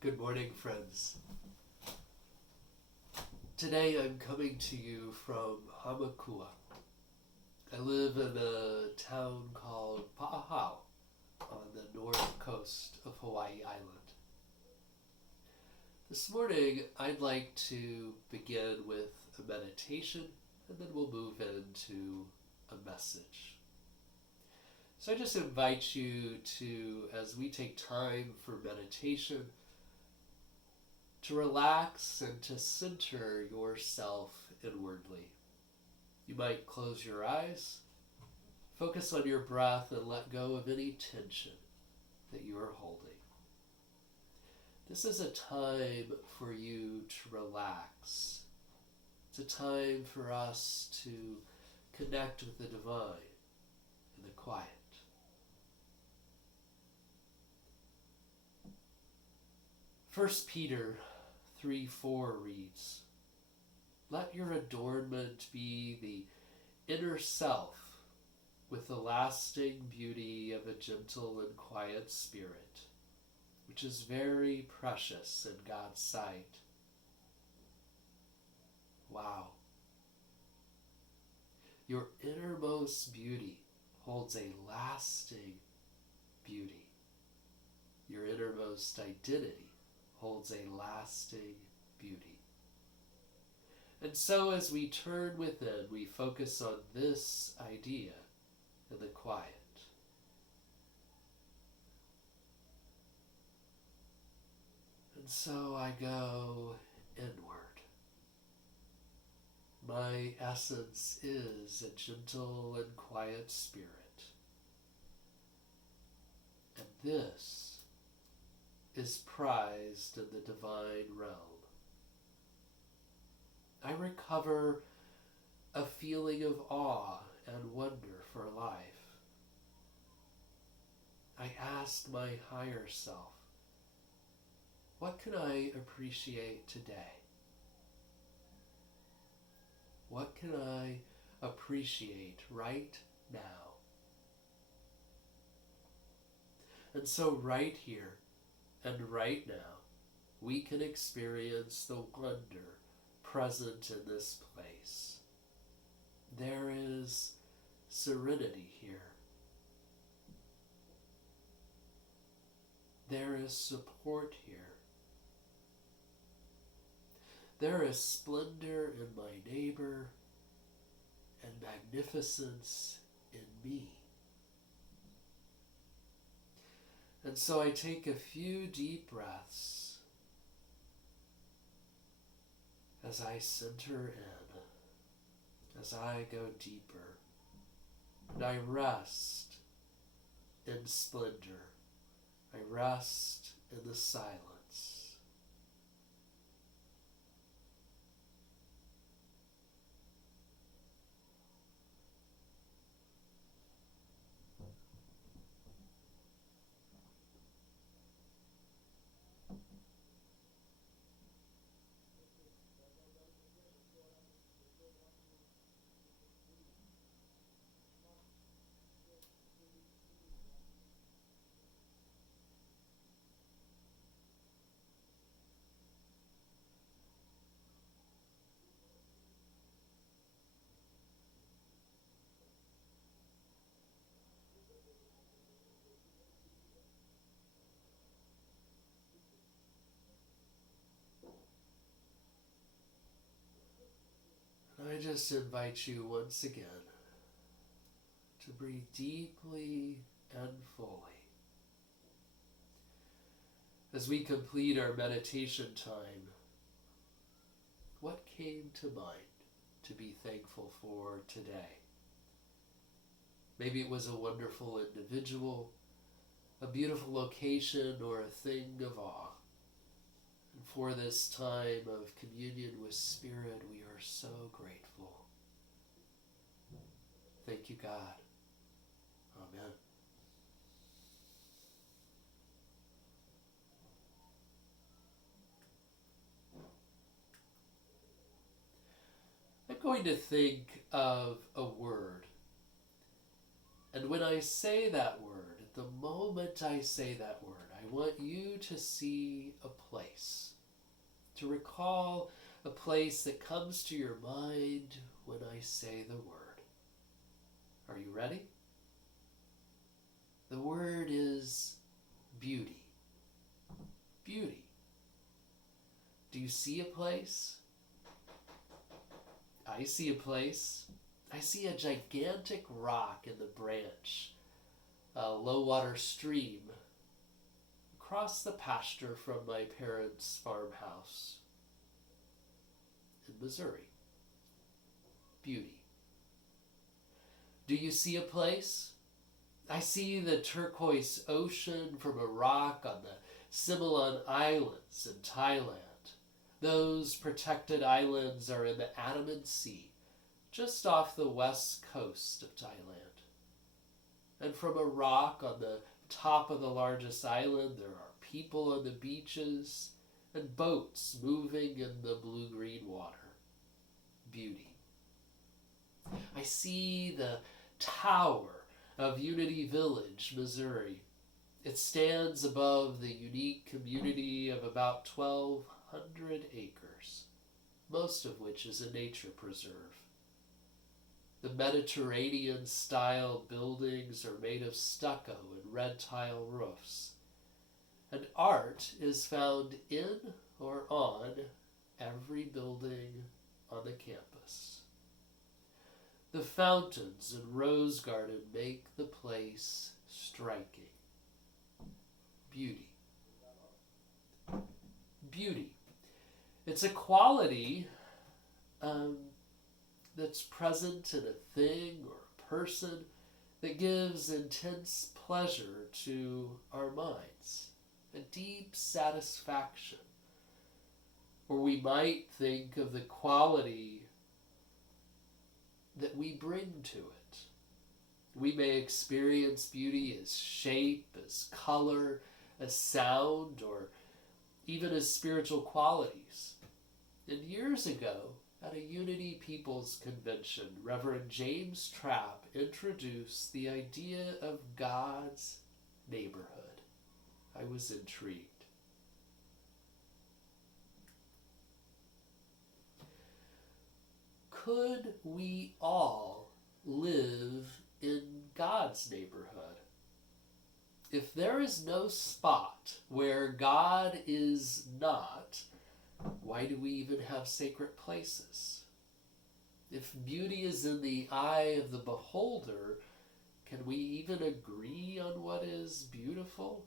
Good morning, friends. Today I'm coming to you from Hamakua. I live in a town called Paahau on the north coast of Hawaii Island. This morning I'd like to begin with a meditation and then we'll move into a message. So I just invite you to, as we take time for meditation, to relax and to center yourself inwardly. You might close your eyes, focus on your breath, and let go of any tension that you are holding. This is a time for you to relax. It's a time for us to connect with the divine in the quiet. 1 Peter 3:4 reads, "Let your adornment be the inner self with the lasting beauty of a gentle and quiet spirit, which is very precious in God's sight." Wow. Your innermost beauty holds a lasting beauty. Your innermost identity holds a lasting beauty. And so as we turn within, we focus on this idea in the quiet. And so I go inward. My essence is a gentle and quiet spirit. And this is prized in the divine realm. I recover a feeling of awe and wonder for life. I ask my higher self, what can I appreciate today? What can I appreciate right now? And so right here, and right now, we can experience the wonder present in this place. There is serenity here. There is support here. There is splendor in my neighbor and magnificence in me. And so I take a few deep breaths as I center in, as I go deeper, and I rest in splendor. I rest in the silence. I just invite you once again to breathe deeply and fully. As we complete our meditation time, what came to mind to be thankful for today? Maybe it was a wonderful individual, a beautiful location, or a thing of awe. And for this time of communion with Spirit, we are so grateful. Thank you, God. Amen. I'm going to think of a word. And when I say that word, at the moment I say that word, I want you to see a place, to recall a place that comes to your mind when I say the word. Are you ready? The word is beauty. Beauty. Do you see a place? I see a place. I see a gigantic rock in the branch, a low water stream across the pasture from my parents' farmhouse in Missouri. Beauty. Do you see a place? I see the turquoise ocean from a rock on the Similan Islands in Thailand. Those protected islands are in the Andaman Sea, just off the west coast of Thailand. And from a rock on the top of the largest island, there are people on the beaches and boats moving in the blue-green water. Beauty. I see the tower of Unity Village, Missouri. It stands above the unique community of about 1,200 acres, most of which is a nature preserve. The Mediterranean-style buildings are made of stucco and red tile roofs, and art is found in or on every building on the campus. The fountains and rose garden make the place striking. Beauty. Beauty. It's a quality that's present in a thing or a person that gives intense pleasure to our minds, a deep satisfaction. Or we might think of the quality that we bring to it. We may experience beauty as shape, as color, as sound, or even as spiritual qualities. And years ago, at a Unity People's Convention, Reverend James Trapp introduced the idea of God's neighborhood. I was intrigued. Could we all live in God's neighborhood? If there is no spot where God is not, why do we even have sacred places? If beauty is in the eye of the beholder, can we even agree on what is beautiful?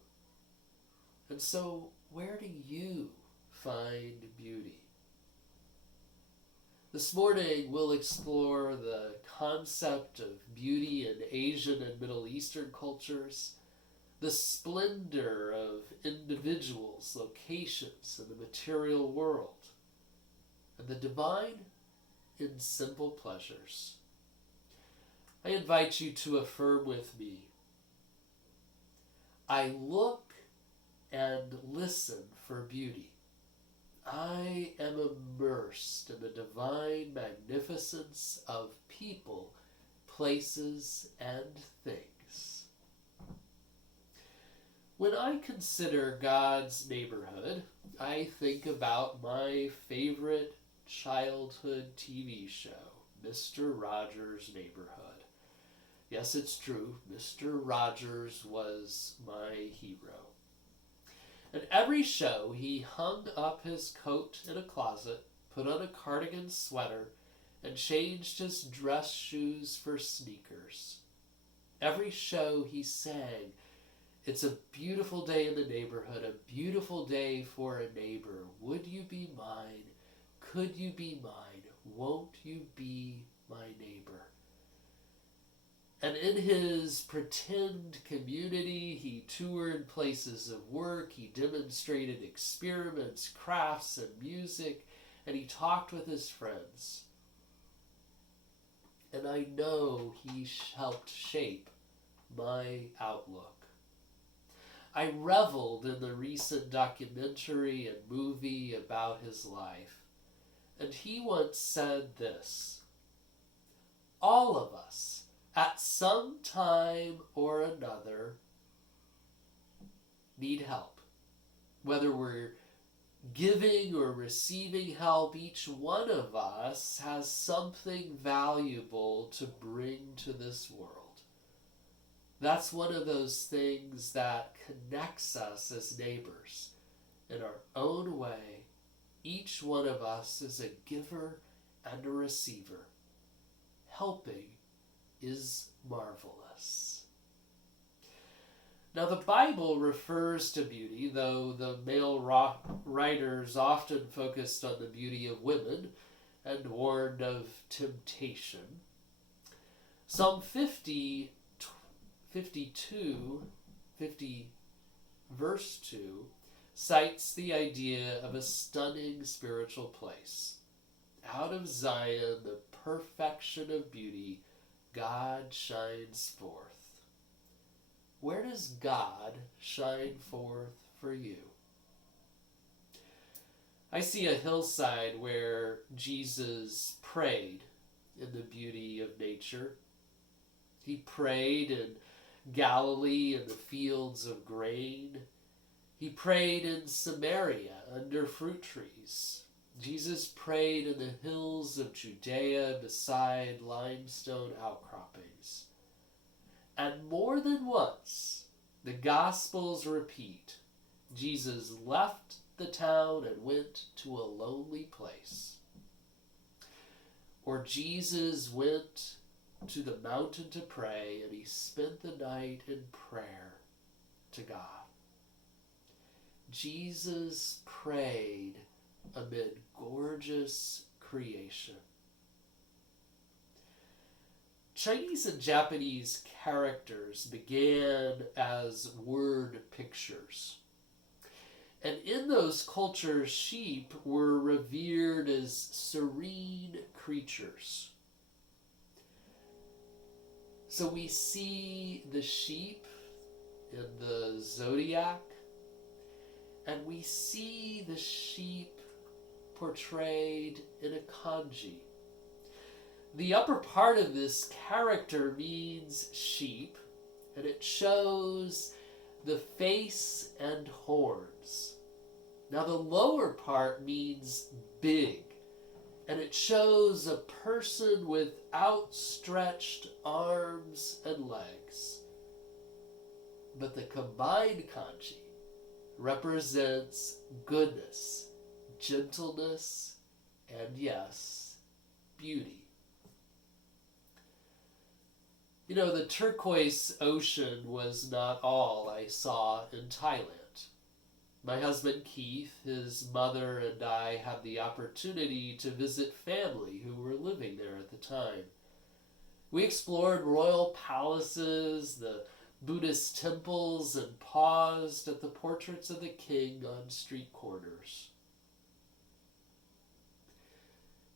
And so, where do you find beauty? This morning, we'll explore the concept of beauty in Asian and Middle Eastern cultures, the splendor of individuals, locations, and the material world, and the divine in simple pleasures. I invite you to affirm with me, I look and listen for beauty. I am immersed in the divine magnificence of people, places, and things. When I consider God's neighborhood, I think about my favorite childhood TV show, Mr. Rogers' Neighborhood. Yes, it's true, Mr. Rogers was my hero. In every show, he hung up his coat in a closet, put on a cardigan sweater, and changed his dress shoes for sneakers. Every show he sang, "It's a beautiful day in the neighborhood, a beautiful day for a neighbor. Would you be mine? Could you be mine? Won't you be my neighbor?" And in his pretend community, he toured places of work, he demonstrated experiments, crafts, and music, and he talked with his friends. And I know he helped shape my outlook. I reveled in the recent documentary and movie about his life, and he once said this: all of us, at some time or another, need help. Whether we're giving or receiving help, each one of us has something valuable to bring to this world. That's one of those things that connects us as neighbors. In our own way, each one of us is a giver and a receiver. Helping is marvelous. Now, the Bible refers to beauty, though the male writers often focused on the beauty of women and warned of temptation. Psalm 50 verse 2 cites the idea of a stunning spiritual place. Out of Zion, the perfection of beauty, God shines forth. Where does God shine forth for you? I see a hillside where Jesus prayed in the beauty of nature. He prayed in Galilee in the fields of grain. He prayed in Samaria under fruit trees. Jesus prayed in the hills of Judea beside limestone outcroppings. And more than once, the Gospels repeat, Jesus left the town and went to a lonely place. Or Jesus went to the mountain to pray, and he spent the night in prayer to God. Jesus prayed amid gorgeous creation. Chinese and Japanese characters began as word pictures. And in those cultures, sheep were revered as serene creatures. So we see the sheep in the zodiac, and we see the sheep portrayed in a kanji. The upper part of this character means sheep, and it shows the face and horns. Now the lower part means big, and it shows a person with outstretched arms and legs. But the combined kanji represents goodness, gentleness, and yes, beauty. You know, the turquoise ocean was not all I saw in Thailand. My husband Keith, his mother, and I had the opportunity to visit family who were living there at the time. We explored royal palaces, the Buddhist temples, and paused at the portraits of the king on street corners.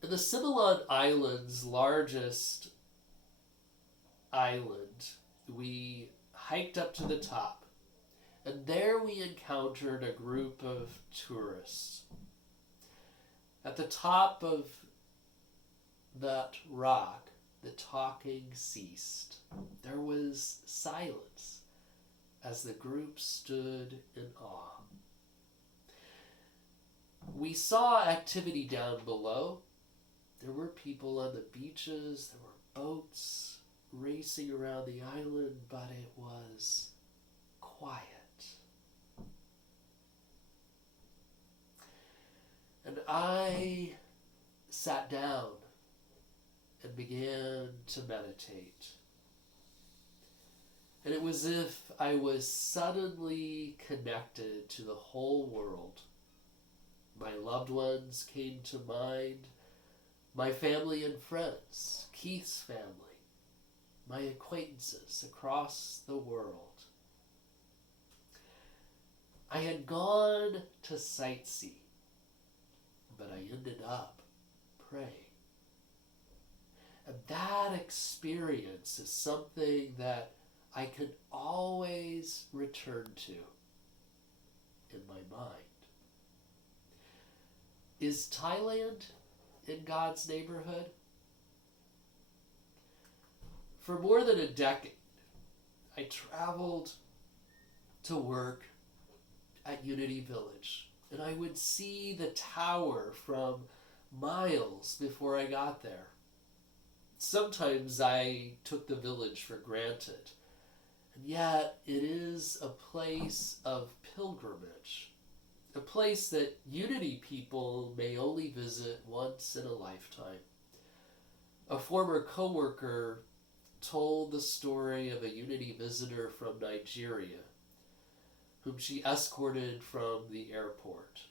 In the Similan Islands' largest island, we hiked up to the top, and there we encountered a group of tourists. At the top of that rock, the talking ceased. There was silence as the group stood in awe. We saw activity down below. There were people on the beaches, there were boats racing around the island, but it was quiet. And I sat down and began to meditate. And it was as if I was suddenly connected to the whole world. My loved ones came to mind, my family and friends, Keith's family, my acquaintances across the world. I had gone to sightsee, but I ended up praying. And that experience is something that I can always return to in my mind. Is Thailand in God's neighborhood? For more than a decade, I traveled to work at Unity Village, and I would see the tower from miles before I got there. Sometimes I took the village for granted, and yet it is a place of pilgrimage, a place that Unity people may only visit once in a lifetime. A former coworker told the story of a Unity visitor from Nigeria whom she escorted from the airport.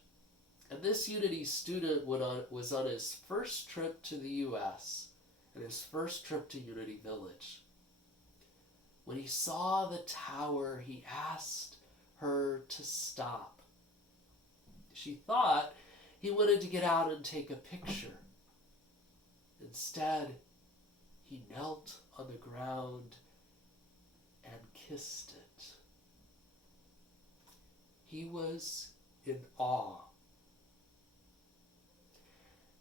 And this Unity student was on his first trip to the U.S. and his first trip to Unity Village. When he saw the tower, he asked her to stop. She thought he wanted to get out and take a picture. Instead, he knelt on the ground and kissed it. He was in awe.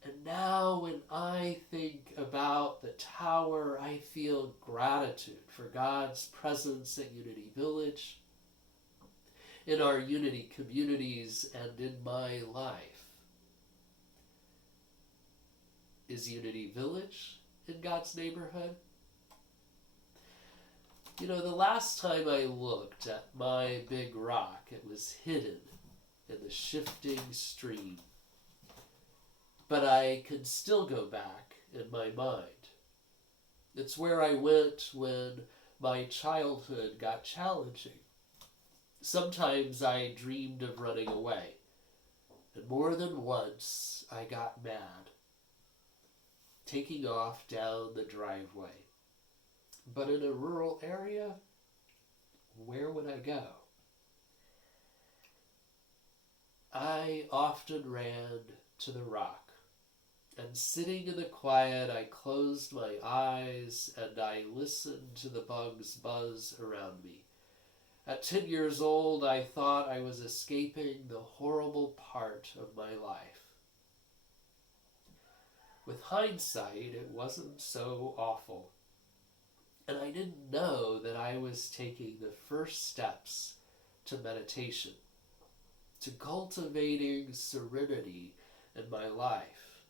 And now when I think about the tower, I feel gratitude for God's presence at Unity Village, in our Unity communities, and in my life. Is Unity Village in God's neighborhood? You know, the last time I looked at my big rock, it was hidden in the shifting stream. But I can still go back in my mind. It's where I went when my childhood got challenging. Sometimes I dreamed of running away, and more than once I got mad, taking off down the driveway. But in a rural area, where would I go? I often ran to the rock. And sitting in the quiet, I closed my eyes and I listened to the bugs buzz around me. At 10 years old, I thought I was escaping the horrible part of my life. With hindsight, it wasn't so awful. And I didn't know that I was taking the first steps to meditation, to cultivating serenity in my life.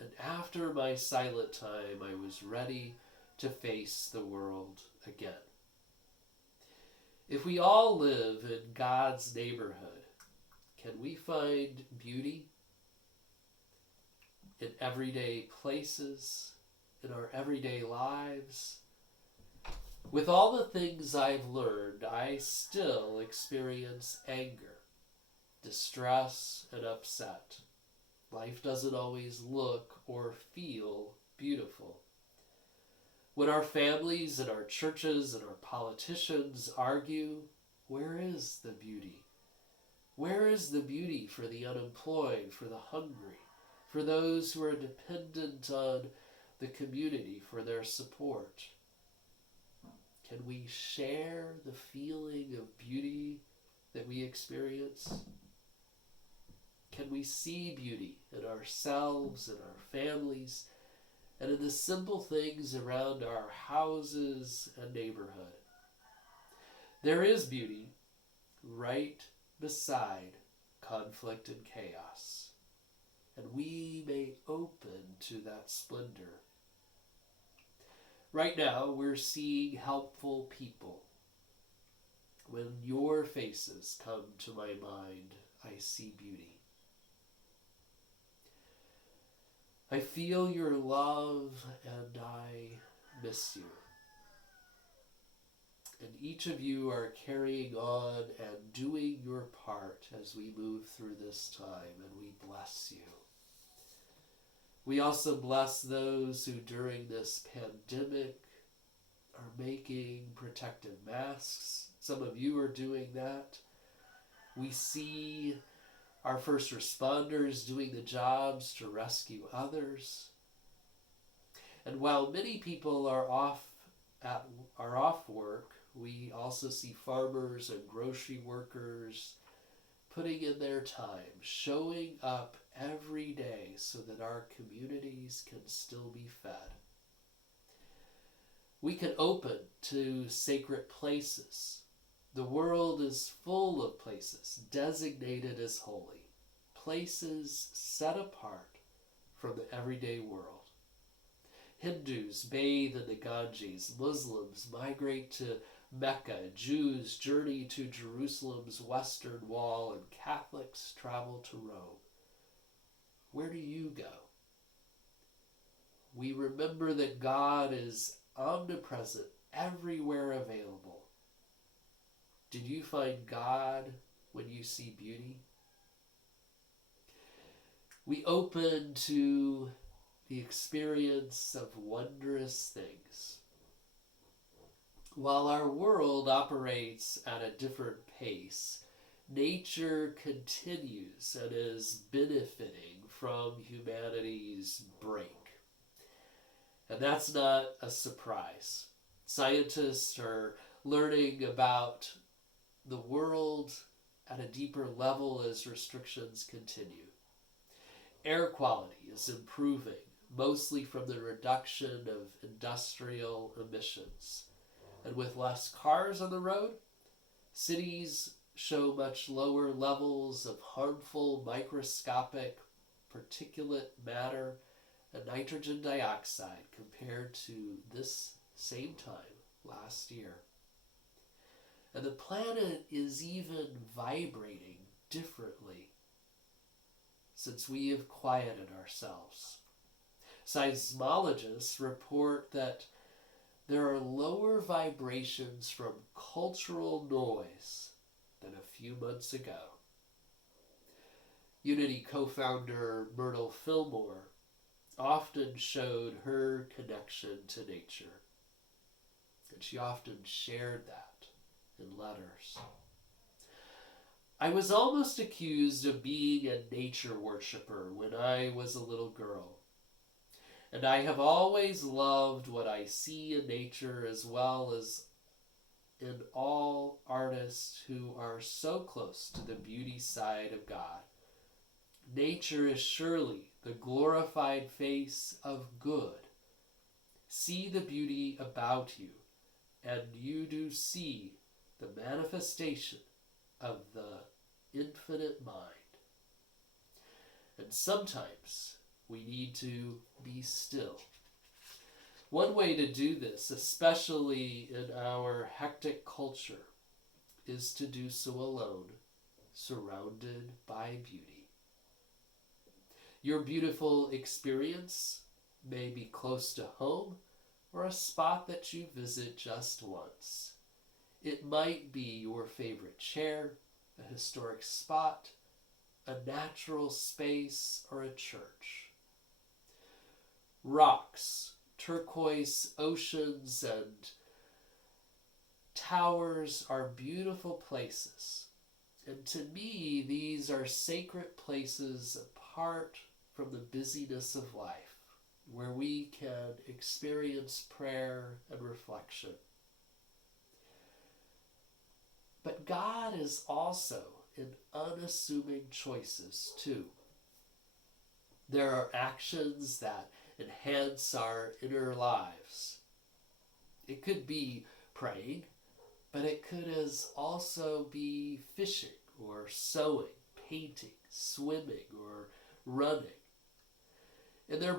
And after my silent time, I was ready to face the world again. If we all live in God's neighborhood, can we find beauty in everyday places, in our everyday lives? With all the things I've learned, I still experience anger, distress, and upset. Life doesn't always look or feel beautiful. When our families and our churches and our politicians argue, where is the beauty? Where is the beauty for the unemployed, for the hungry, for those who are dependent on the community for their support? Can we share the feeling of beauty that we experience? Can we see beauty in ourselves, in our families, and in the simple things around our houses and neighborhood? There is beauty right beside conflict and chaos, and we may open to that splendor. Right now, we're seeing helpful people. When your faces come to my mind, I see beauty. I feel your love and I miss you. And each of you are carrying on and doing your part as we move through this time, and we bless you. We also bless those who during this pandemic are making protective masks. Some of you are doing that. We see our first responders doing the jobs to rescue others. And while many people are off work, we also see farmers and grocery workers putting in their time, showing up every day so that our communities can still be fed. We can open to sacred places The world is full of places designated as holy, places set apart from the everyday world. Hindus bathe in the Ganges, Muslims migrate to Mecca, Jews journey to Jerusalem's western wall, and Catholics travel to Rome. Where do you go? We remember that God is omnipresent, everywhere available. Did you find God when you see beauty? We open to the experience of wondrous things. While our world operates at a different pace, nature continues and is benefiting from humanity's break. And that's not a surprise. Scientists are learning about the world at a deeper level as restrictions continue. Air quality is improving, mostly from the reduction of industrial emissions. And with less cars on the road, cities show much lower levels of harmful microscopic particulate matter and nitrogen dioxide compared to this same time last year. And the planet is even vibrating differently since we have quieted ourselves. Seismologists report that there are lower vibrations from cultural noise than a few months ago. Unity co-founder Myrtle Fillmore often showed her connection to nature, and she often shared that in letters. I was almost accused of being a nature worshiper when I was a little girl. And I have always loved what I see in nature as well as in all artists who are so close to the beauty side of God. Nature is surely the glorified face of good. See the beauty about you, and you do see the manifestation of the infinite mind. And sometimes we need to be still. One way to do this, especially in our hectic culture, is to do so alone, surrounded by beauty. Your beautiful experience may be close to home or a spot that you visit just once. It might be your favorite chair, a historic spot, a natural space, or a church. Rocks, turquoise oceans, and towers are beautiful places. And to me, these are sacred places apart from the busyness of life, where we can experience prayer and reflection. But God is also in unassuming choices too. There are actions that enhance our inner lives. It could be praying, but it could also be fishing or sewing, painting, swimming, or running. And there